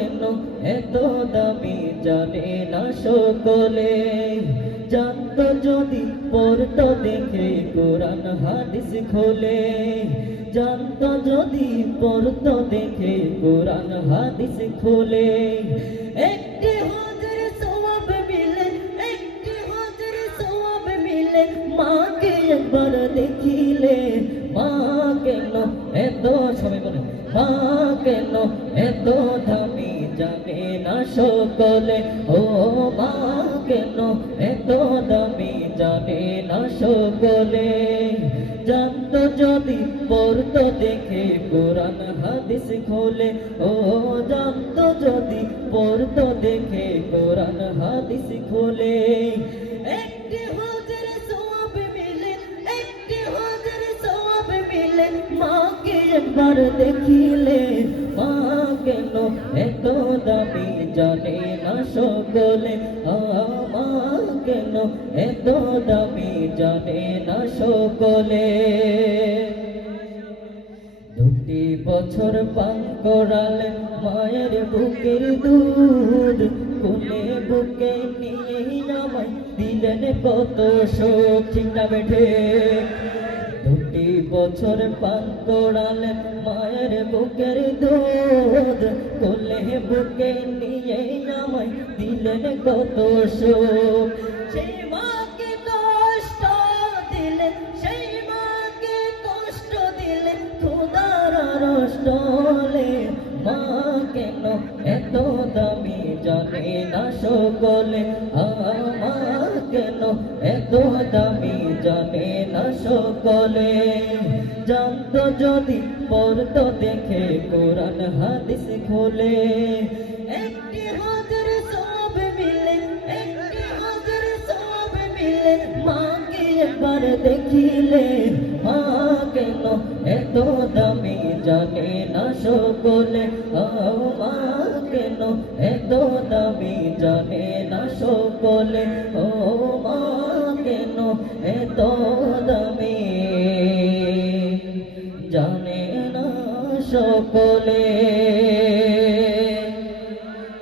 কেন এত দামি জানে না সকলে। জানতো যদি পড়তো দেখে কোরআন হাদিস খোলে, জানতো যদি পড়তো দেখে কোরআন হাদিস খোলে। একটি হজের সওয়াব মিলে, একটি হজের সওয়াব মিলে, মাকে একবার দেখিলে। মা কেন এত, সবাই বলে মা কেন এত দামি জানে না সকলে। ও মা কেন এত দামি জানে না সকলে। জানতো যদি পড়তো দেখে কোরআন হাদিস খোলে। ও জানতো যদি পড়তো দেখে কোরআন হাদিস খোলে। একটি হজের সওয়াব মিলে, একটি হজের সওয়াব মিলে, মাকে একবার দেখিলে। মা কেন এত দামি জানে না সকলে। মা কেন এত দামি জানে না সকলে। 2 বছর পান করালেন মায়ের বুকের দুধ, কোলে বুকে নিয়ে আমায় দিলেন কত সুখ। ঠিক না বেঠে? 2 বছর পান করালেন মায়ের বুকের দুধ, কোলে বুকে নিয়ে আমায় দিলেন কত সুখ। সেই মাকে কষ্ট দিলেন, সেই মাকে কষ্ট দিলেন খোদার আরশে। মা কেন এত দামি জানে না সকলে। মা কেন এত দামি জানে না সকলে। জানতো যদি পড়তো দেখে কোরআন হাদিস খোলে। একটি হজের সওয়াব মিলে, একটি হজের সওয়াব মিলে, মাকে একবার দেখিলে। মা কেন এত দামি জানে না সকলে। মা কেন এত দামি জানে না সকলে। ও মা কেন এত দামি জানে না সকলে।